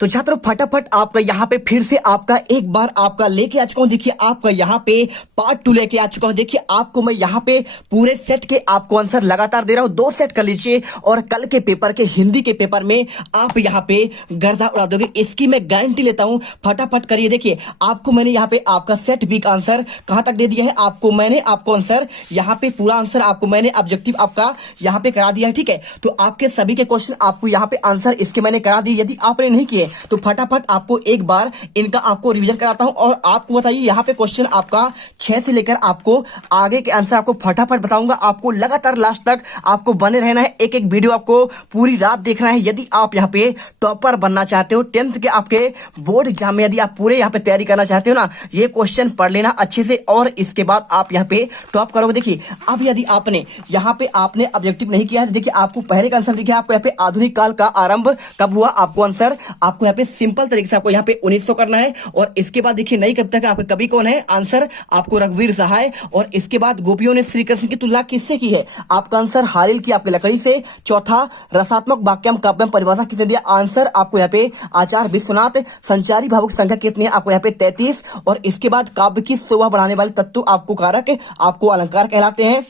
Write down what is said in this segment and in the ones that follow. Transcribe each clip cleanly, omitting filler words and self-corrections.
तो छात्रों फटाफट आपका यहाँ पे फिर से आपका एक बार आपका लेके आ चुका हूँ। देखिए आपका यहाँ पे पार्ट 2 लेके आ चुका हूँ। देखिए आपको मैं यहाँ पे पूरे सेट के आपको आंसर लगातार दे रहा हूँ। 2 सेट कर लीजिए और कल के पेपर के हिंदी के पेपर में आप यहाँ पे गर्दा उड़ा दोगे, इसकी मैं गारंटी लेता हूँ। फटाफट करिए। देखिए आपको मैंने यहाँ पे आपका सेट बी का आंसर कहाँ तक दे दिया है, आपको मैंने आपको आंसर यहाँ पे पूरा आंसर आपको मैंने ऑब्जेक्टिव आपका यहाँ पे करा दिया है। ठीक है, तो आपके सभी के क्वेश्चन आपको यहाँ पे आंसर इसके मैंने करा दिए। यदि आपने नहीं किए तो फटाफट आपको एक बार इनका आपको रिवीजन कराता हूं और आपको बताइए यहाँ पे क्वेश्चन आपका 6 से लेकर आपको आगे के आंसर आपको फटाफट बताऊंगा। आपको लगातार लास्ट तक आपको बने रहना है, एक एक वीडियो आपको पूरी रात देखना है। यदि आप यहाँ पे टॉपर बनना चाहते हो 10th के आपके बोर्ड एग्जाम में, यदि आप पूरे यहाँ पे तैयारी करना चाहते हो ना, ये क्वेश्चन पढ़ लेना अच्छे से और इसके बाद आप यहाँ पे टॉप करोगे। देखिए अब यदि आपने यहाँ पे आपने ऑब्जेक्टिव नहीं किया है, देखिए आपको पहले का आंसर देखिए आपको यहाँ पे आधुनिक काल का आरंभ कब हुआ, आपको आंसर आपको यहाँ पे सिंपल तरीके से आपको यहाँ पे 1900 करना है। और इसके बाद देखिए नई कविता का आपके कवि कौन है, आंसर आपको रघुवीर सहाय। और इसके बाद गोपियों ने श्री कृष्ण की तुलना किससे की है, आपका आंसर हारिल की आपके लकड़ी से। चौथा रसात्मक वाक्यम काव्यम परिभाषा किसने दिया, आंसर आपको यहाँ पे आचार्य विश्वनाथ। संचारी भावों की संख्या कितनी है, आपको यहाँ पे 33। और इसके बाद काव्य की शोभा बढ़ाने वाले तत्व आपको कारक आपको अलंकार कहलाते हैं।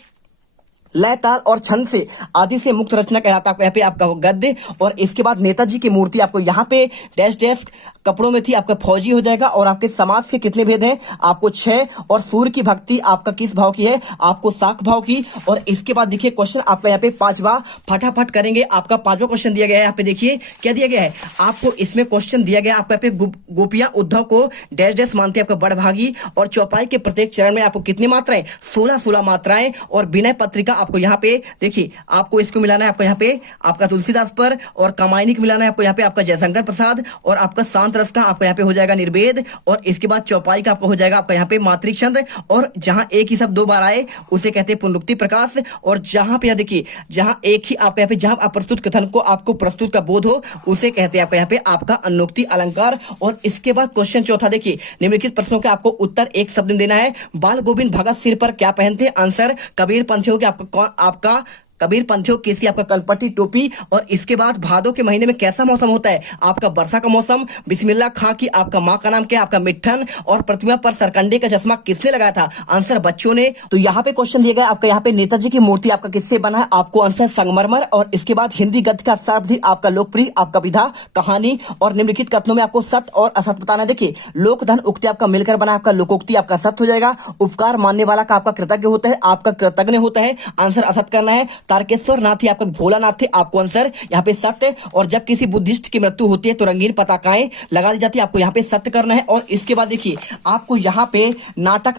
लय ताल और छंद से आदि से मुक्त रचना कहलाता है यहाँ पे आपका गद्य। और इसके बाद नेताजी की मूर्ति आपको यहाँ पे डैश डैश कपड़ों में थी, आपका फौजी हो जाएगा। और आपके समाज के कितने भेद हैं, आपको 6। और सूर्य की भक्ति आपका किस भाव की है, आपको शाक भाव की। और इसके बाद देखिए क्वेश्चन आपका यहाँ पे 5वां फटाफट करेंगे। आपका 5वां क्वेश्चन दिया गया है, यहाँ पे देखिए क्या दिया गया है आपको, इसमें क्वेश्चन दिया गया आपको यहाँ पे गोपियां उद्धव को डैश डैश मानते हैं आपका बड़भागी। और चौपाई के प्रत्येक चरण में आपको कितनी मात्राएं, 16 मात्राएं। और विनय पत्रिका आपको यहाँ पे देखिए आपको इसको मिलाना है आपको यहाँ पे आपका तुलसीदास पर। और कामायनी को मिलाना है आपको यहाँ पे आपका जयशंकर प्रसाद। और आपका शांत रस का आपको यहाँ पे हो जाएगा निर्वेद। और इसके बाद चौपाई का आपको हो जाएगा आपका यहाँ पे मातृचंद्र। और जहां एक ही शब्द 2 बार आए उसे कहते हैं पुनरुक्ति प्रकाश। और जहां पे देखिए जहां एक ही आपका यहाँ पे जहां आप प्रस्तुत कथन को आपको प्रस्तुत का बोध हो उसे कहते हैं आपका यहाँ पे आपका अनुक्ति अलंकार। और इसके बाद क्वेश्चन चौथा देखिए निम्नलिखित प्रश्नों के आपको उत्तर एक शब्द में देना है। बाल गोविंद भगत सिर पर क्या पहनते, आंसर कबीर पंथियों के आपका कबीर पंथियों केसी आपका कलपट्टी टोपी। और इसके बाद भादों के महीने में कैसा मौसम होता है, आपका वर्षा का मौसम। बिस्मिल्लाह खां की आपका मां का नाम क्या, आपका मिट्ठन। और प्रतिमा पर सरकंडे का चश्मा किसने लगाया था, आंसर बच्चों ने। तो यहाँ पे क्वेश्चन दिया गया आपका यहाँ पे नेताजी की मूर्ति आपका किससे बना है, आपको आंसर संगमरमर। और इसके बाद हिंदी गद्य का सर्वाधिक आपका लोकप्रिय आपका विधा कहानी। और निम्नलिखित कथनों में आपको सत्य और असत्य बताना है। देखिए लोकधन उक्ति आपका मिलकर बना आपका लोकोक्ति आपका सत्य हो जाएगा। उपकार मानने वाला का आपका कृतज्ञ होता है, आपका कृतज्ञ होता है, आंसर असत्य करना है। तारकेश्वर नाथ ही आपका भोलानाथ थे, आपको आंसर यहाँ पे सत्य। और जब किसी बुद्धिस्ट की मृत्यु होती है तो रंगीन पताकाएं लगा दी जाती है, आपको यहाँ पे सत्य करना है। और इसके बाद देखिए आपको यहाँ पे नाटक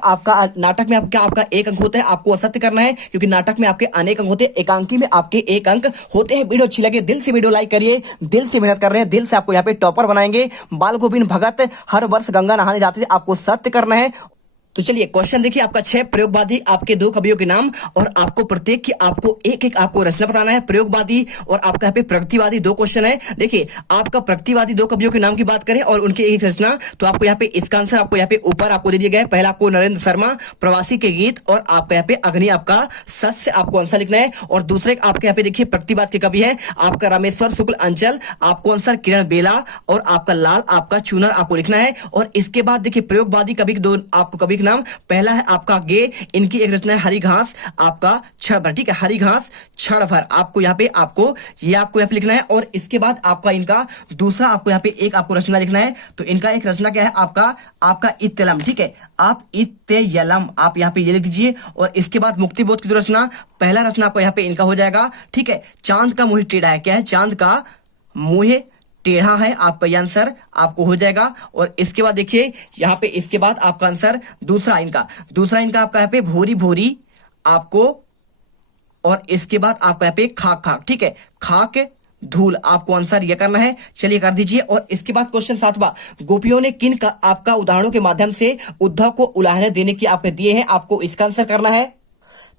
में आपका 1 अंक होता है, आपको असत्य करना है क्योंकि नाटक में आपके अनेक अंक होते हैं, एकांकी में आपके 1 अंक होते हैं। वीडियो अच्छी लगे दिल से वीडियो लाइक करिए, दिल से मेहनत कर रहे हैं, दिल से आपको यहाँ पे टॉपर बनाएंगे। बाल गोविंद भगत हर वर्ष गंगा नहाने जाते थे, आपको सत्य करना है। तो चलिए क्वेश्चन देखिए आपका 6 प्रयोगवादी आपके 2 कवियों के नाम। और आपको प्रत्येक की आपको एक आपको रचना बताना है, प्रयोगवादी और आपका यहाँ पे प्रगतिवादी 2 क्वेश्चन है। देखिए आपका प्रगतिवादी 2 कवियों के नाम की बात करें और उनकी एक रचना, तो आपको यहाँ पे इसका आंसर आपको यहाँ पे ऊपर आपको दे दिया गया है। पहला आपको नरेंद्र शर्मा प्रवासी के गीत। और आपका यहाँ पे अग्नि आपका सस्य आपको आंसर लिखना है। और दूसरे आपके यहाँ पे देखिए प्रगतिवाद के कवि है आपका रामेश्वर शुक्ल अंचल, आपको आंसर किरण बेला। और आपका लाल आपका चूनर आपको लिखना है। और इसके बाद देखिए प्रयोगवादी कवि 2 आपको कवि नाम, पहला है आपका गे, इनकी एक रचना है हरी घास आपका क्षण भर। ठीक है, हरी घास क्षण भर आपको यहाँ पे आपको यहाँ पे लिखना है। और इसके बाद आपका इनका दूसरा आपको यहाँ पे एक आपको रचना लिखना है। तो इनका एक रचना क्या है आपका इत्यलम। ठीक है, आप इत्यलम आप यहाँ पे ये लिख दीजिए। और इसके बाद मुक्तिबोध की 2 रचना, पहला रचना आपको यहाँ पे इनका हो जाएगा। ठीक है, चांद का मुंह टेढ़ा है, क्या है, चांद का मुंह टेढ़ा है, आपका ये आंसर आपको हो जाएगा। और इसके बाद देखिए यहाँ पे इसके बाद आपका आंसर दूसरा इनका आपका यहाँ पे भोरी भोरी आपको। और इसके बाद आपका यहाँ पे खाक खाक। ठीक है, खाक धूल आपको आंसर ये करना है, चलिए कर दीजिए। और इसके बाद क्वेश्चन 7वां, गोपियों ने किन का आपका उदाहरणों के माध्यम से उद्धव को उलाहने देने की आपके दिए हैं, आपको इसका आंसर करना है।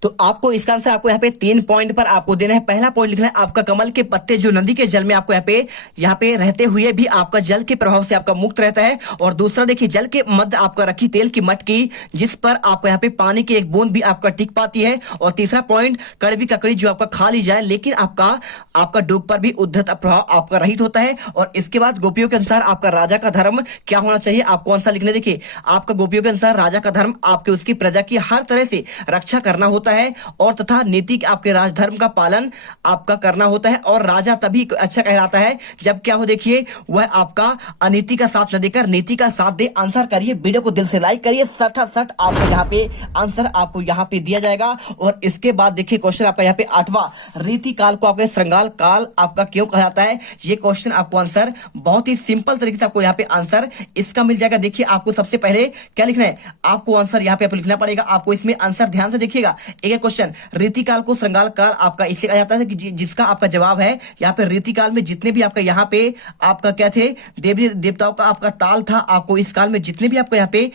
तो आपको इसका आंसर आपको यहाँ पे 3 पॉइंट पर आपको देना है। पहला पॉइंट लिखना है आपका कमल के पत्ते जो नदी के जल में आपको यहाँ पे रहते हुए भी आपका जल के प्रभाव से आपका मुक्त रहता है। और दूसरा देखिए जल के मध्य आपका रखी तेल की मटकी जिस पर आपको यहाँ पे पानी की एक बूंद भी आपका टिक पाती है। और तीसरा पॉइंट कड़वी ककड़ी जो आपका खा ली जाए लेकिन आपका डूब पर भी उद्धत प्रभाव आपका रहित होता है। और इसके बाद गोपियों के अनुसार आपका राजा का धर्म क्या होना चाहिए आपको आंसर लिखने। देखिए आपका गोपियों के अनुसार राजा का धर्म आपके उसकी प्रजा की हर तरह से रक्षा करना होता है और तथा नीति आपके राजधर्म का पालन आपका करना होता है। और राजा तभी अच्छा कहलाता है जब क्या हो देखिए वह आपका अनीति का साथ न देकर नीति का साथ दे। आंसर करिए, वीडियो को दिल से लाइक करिए। सट आपको यहाँ पे आंसर आपको यहाँ पे दिया जाएगा। और इसके बाद देखिए क्वेश्चन आपका यहाँ पे 8वां, रीति काल को आपके श्रृंगार काल आपका क्यों कहा जाता है। ये क्वेश्चन आपको आंसर बहुत ही सिंपल तरीके से आपको यहाँ पे आंसर इसका मिल जाएगा। देखिए आपको सबसे पहले क्या लिखना है, आपको आंसर यहाँ पे आपको लिखना पड़ेगा। आपको इसमें आंसर ध्यान से देखिएगा। एक क्वेश्चन, रीतिकाल को श्रृंगार काल आपका इसलिए कहा जाता है कि जिसका आपका जवाब है यहाँ पे रीतिकाल में जितने भी आपका यहाँ पे आपका क्या थे देवी देवताओं का आपका ताल था। आपको इस काल में जितने भी आपको यहाँ पे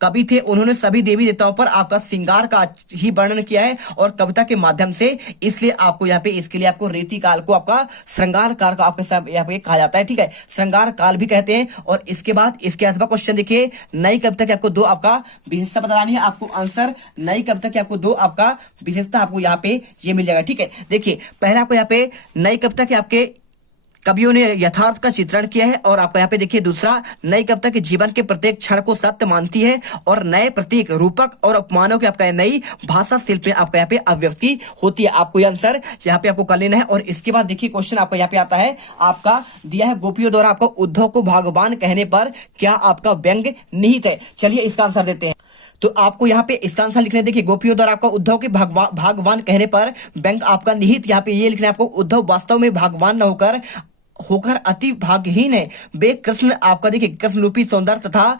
कवि थे उन्होंने सभी देवी देवताओं पर आपका श्रृंगार का ही वर्णन किया है और कविता के माध्यम से, इसलिए आपको यहाँ पे इसके लिए आपको रीतिकाल को आपका श्रृंगार काल का आपके सब यहाँ पे कहा जाता है। ठीक है, श्रृंगार काल भी कहते हैं। और इसके बाद इसके 8वां क्वेश्चन देखिए, नई कविता की आपको 2 आपका विशेषता बतानी है। आपको आंसर नई कविता की आपको 2 आपका विशेषता आपको यहाँ पे ये मिल जाएगा। ठीक है, देखिए पहला आपको यहाँ पे नई कविता के आपके कवियों ने यथार्थ का चित्रण किया है। और आपको यहाँ पे देखिए दूसरा, नई कविता के जीवन के प्रत्येक क्षण को सत्य मानती है और नए प्रतीक रूपक और उपमानों के आपका नई भाषा शिल्प में आपका यहाँ पे अभिव्यक्ति होती है। आपको यह आंसर यहाँ पे आपको कर लेना है। और इसके बाद देखिए क्वेश्चन आपका यहाँ पे आता है, आपका दिया है गोपियों द्वारा आपको उद्धव को भगवान कहने पर क्या आपका व्यंग निहित है। चलिए इसका आंसर देते हैं। तो आपको यहाँ पे इसका आंसर लिखना है। देखिए गोपियों द्वारा आपका उद्धव के भगवान कहने पर व्यंग आपका निहित यहाँ पे ये लिखना है आपको, उद्धव वास्तव में भगवान न होकर अति भाग्यहीन है। वे कृष्ण आपका देखिए कृष्ण रूपी सौंदर्य तथा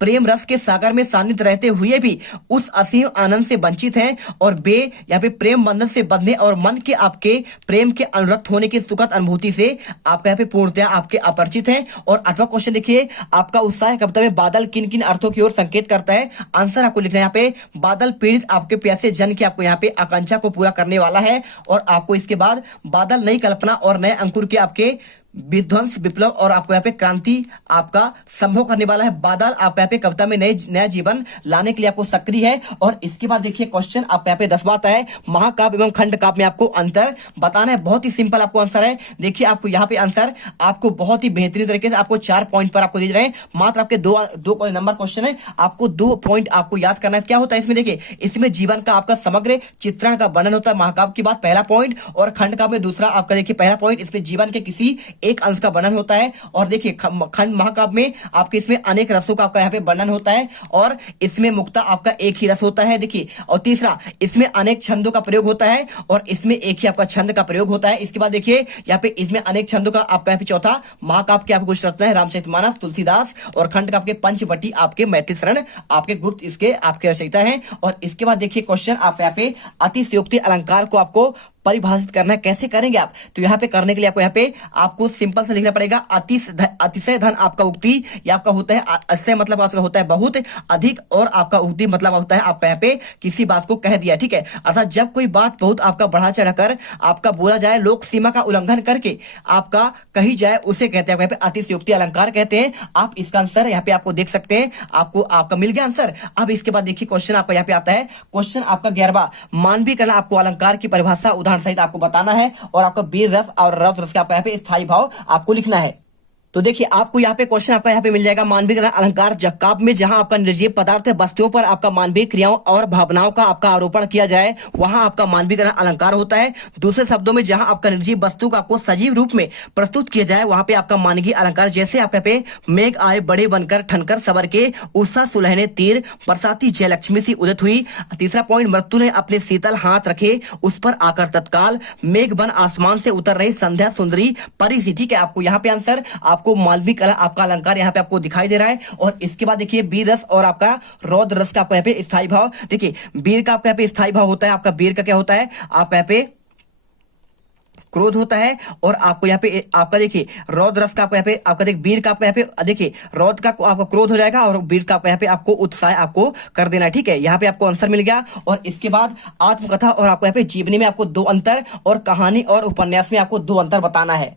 प्रेम रस के सागर में सानिध्य रहते हुए भी उस असीम आनंद से वंचित हैं और वे यहाँ पे प्रेम बंधन से बंधने और मन के आपके प्रेम के अनुरक्त होने की सुखद अनुभूति से आपका यहाँ पे पूर्णतया आपके अपरिचित हैं। और 8वां क्वेश्चन देखिए, आपका उत्साह कविता में बादल किन किन अर्थों की ओर संकेत करता है। आंसर आपको लिखना है यहाँ पे, बादल पीड़ित आपके प्यासे जन की आपको यहाँ पे आकांक्षा को पूरा करने वाला है। और आपको इसके बाद बादल नई कल्पना और नए अंकुर के आपके विध्वंस विप्लव और आपको यहाँ पे क्रांति आपका संभव करने वाला है। बादल आपका यहाँ पे कविता में नया जीवन लाने के लिए आपको सक्रिय है। और इसके बाद देखिए क्वेश्चन आपका यहाँ पे 10वां आता है, महाकाव्य एवं खंड काव्य में आपको अंतर बताना है। बहुत ही सिंपल आपको आंसर है। देखिए आपको यहाँ पे आंसर आपको बहुत ही बेहतरीन तरीके से आपको 4 पॉइंट पर आपको दे रहे हैं। मात्र आपके दो नंबर क्वेश्चन है, आपको 2 पॉइंट आपको याद करना है। क्या होता है इसमें देखिए, इसमें जीवन का आपका समग्र चित्रण का वर्णन होता है महाकाव्य की बात पहला पॉइंट, और खंड काव्य में दूसरा आपका देखिए पहला पॉइंट इसमें जीवन के किसी एक अंश का वर्णन होता है। और देखिए खंड महाकाव्य में आपके इसमें अनेक रसों का आपका यहाँ पे वर्णन होता है और इसमें मुक्ता आपका एक ही रस होता है। देखिए और तीसरा इसमें अनेक छंदों का प्रयोग होता है और इसमें एक ही आपका छंद का प्रयोग होता है। इसके बाद देखिए यहाँ पे इसमें अनेक छंदों का आपका यहाँ पे चौथा महाकाव्य के आपको कुछ रचना रामचरितमानस, तुलसीदास, और खंड का आपके पंचवटी आपके मैथिली शरण आपके गुप्त इसके आपके रचयिता हैं। और इसके बाद देखिए क्वेश्चन आपका यहाँ पे अतिशयोक्ति अलंकार को आपको परिभाषित करना है। कैसे करेंगे आप, तो यहाँ पे करने के लिए आपको यहाँ पे आपको सिंपल से लिखना पड़ेगा, अतिशय धन आपका उक्ति ये आपका होता है, अतिशय मतलब आपका होता है बहुत अधिक, और आपका उक्ति मतलब होता है आपका यहाँ पे किसी बात को कह दिया। ठीक है, अर्थात जब कोई बात बहुत आपका बढ़ा चढ़ाकर आपका बोला जाए, लोक सीमा का उल्लंघन करके आपका कही जाए, उसे कहते हैं यहाँ पे अतिशयोक्ति अलंकार कहते हैं। आप इसका आंसर यहाँ पे आपको देख सकते हैं, आपको आपका मिल गया आंसर। अब इसके बाद देखिए क्वेश्चन आपका यहाँ पे आता है, क्वेश्चन आपका 11वां, मानवीय कला आपको अलंकार की परिभाषा सहित आपको बताना है और आपका वीर रस और रौद्र रस का आपका यहाँ पे स्थायी भाव आपको लिखना है। तो देखिए आपको यहाँ पे क्वेश्चन आपका यहाँ पे मिल जाएगा, मानवीय अलंकार काव्य में जहां आपका निर्जीव पदार्थ वस्तुओं पर आपका मानवीय क्रियाओं और भावनाओं का आपका आरोपण किया जाए वहां आपका मानवीय अलंकार होता है। दूसरे शब्दों में जहां आपका निर्जीव वस्तु को आपको सजीव रूप में प्रस्तुत किया जाए वहां पे आपका मानवीय अलंकार, जैसे आपके पे मेघ आए बड़े बनकर ठनकर सबर के, उत्साह सुलहने तीर बरसाती जयलक्ष्मी सी उदित हुई। तीसरा पॉइंट, मृत्यु ने अपने शीतल हाथ रखे उस पर आकर तत्काल, मेघ बन आसमान से उतर रही संध्या सुंदरी परी सी। ठीक है, आपको यहाँ पे आंसर आपको मालविक कला आपका अलंकार यहाँ पे आपको दिखाई दे रहा है। और इसके बाद देखिए वीर रस और आपका रौद्र रस का आपको यहाँ पे स्थायी भाव, देखिए वीर का आपका यहाँ पे स्थायी भाव होता है, आपका वीर का क्या होता है आपका यहाँ पे क्रोध होता है। और आपको यहाँ पे आपका देखिए रौद्र रस का आपको यहाँ पे आपका देखिए वीर का आपको यहाँ पे देखिए रौद्र का आपका क्रोध हो जाएगा और वीर का आपको यहाँ पे आपको उत्साह आपको कर देना है। ठीक है, यहाँ पे आपको आंसर मिल गया। और इसके बाद आत्मकथा और आपको यहाँ पे जीवनी में आपको 2 अंतर और कहानी और उपन्यास में आपको 2 अंतर बताना है।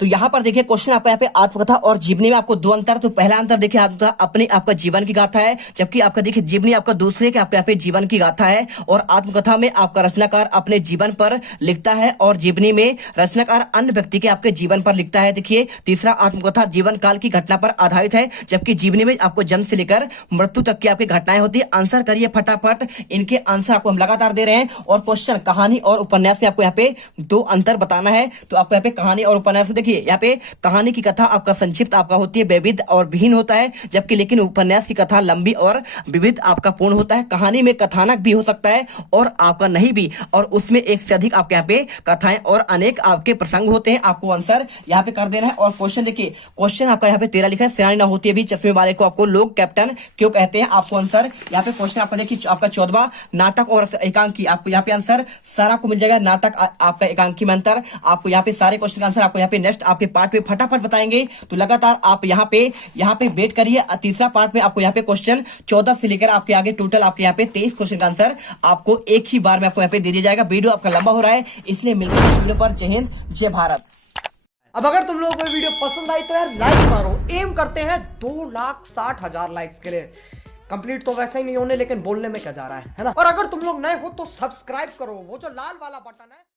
तो यहाँ पर देखिए क्वेश्चन आपका यहाँ पे आत्मकथा और जीवनी में आपको 2 अंतर। तो पहला अंतर देखिए आत्मकथा अपने आपका जीवन की गाथा है, जबकि आपका देखिए जीवनी आपका दूसरे के आपके यहाँ पे जीवन की गाथा है। और आत्मकथा में आपका रचनाकार अपने जीवन पर लिखता है और जीवनी में रचनाकार अन्य व्यक्ति के आपके जीवन पर लिखता है। देखिए तीसरा, आत्मकथा जीवन काल की घटना पर आधारित है, जबकि जीवनी में आपको जन्म से लेकर मृत्यु तक की आपकी घटनाएं होती है। आंसर करिए फटाफट, इनके आंसर आपको हम लगातार दे रहे हैं। और क्वेश्चन कहानी और उपन्यास में आपको यहाँ पे 2 अंतर बताना है। तो आपको यहाँ पे कहानी और उपन्यास में देखिए यहाँ पे कहानी की कथा आपका संक्षिप्त आपका होती है, विविध और विहीन होता है, जबकि लेकिन उपन्यास की कथा लंबी और विविध आपका पूर्ण होता है। कहानी में कथानक भी हो सकता है और आपका नहीं भी, और उसमें एक से अधिक आपके यहाँ पे कथाएं और अनेक आपके प्रसंग होते हैं। आपको आंसर यहाँ पे कर देना है। और क्वेश्चन देखिए, क्वेश्चन आपका यहाँ पे 13 लिखा है, सियानी ना होती है भी चश्मे वाले को आपको लोग कैप्टन क्यों कहते हैं। आपको आंसर यहाँ पे क्वेश्चन आपका देखिए आपका 14वां, नाटक और एकांकी। आपको यहाँ पे आंसर सारा को मिल जाएगा, नाटक आपका एकांकी में अंतर। आपको यहाँ पे सारे क्वेश्चन का आंसर आपको यहाँ पे नेक्स्ट आपके पार्ट पे फटाफट बताएंगे। तो लगातार आप यहाँ पे वेट करिए। तीसरा पार्ट में आपको यहाँ पे क्वेश्चन 14 से लेकर आपके आगे टोटल आपके यहाँ पे 23 क्वेश्चन का आंसर आपको एक ही बार में आपको यहाँ पे दे दिया जाएगा। वीडियो आपका लंबा हो रहा है, इसलिए मिलते हैं इस वीडियो पर। जय हिंद, जय भारत। अब अगर तुम लोगों को ये वीडियो पसंद आई तो यार लाइक मारो। एम करते हैं 2,60,000 लाइक्स के लिए। कंप्लीट तो वैसे ही नहीं होने, लेकिन बोलने में क्या जा रहा है ना। और अगर तुम लोग नए हो तो सब्सक्राइब करो, वो जो लाल वाला बटन है।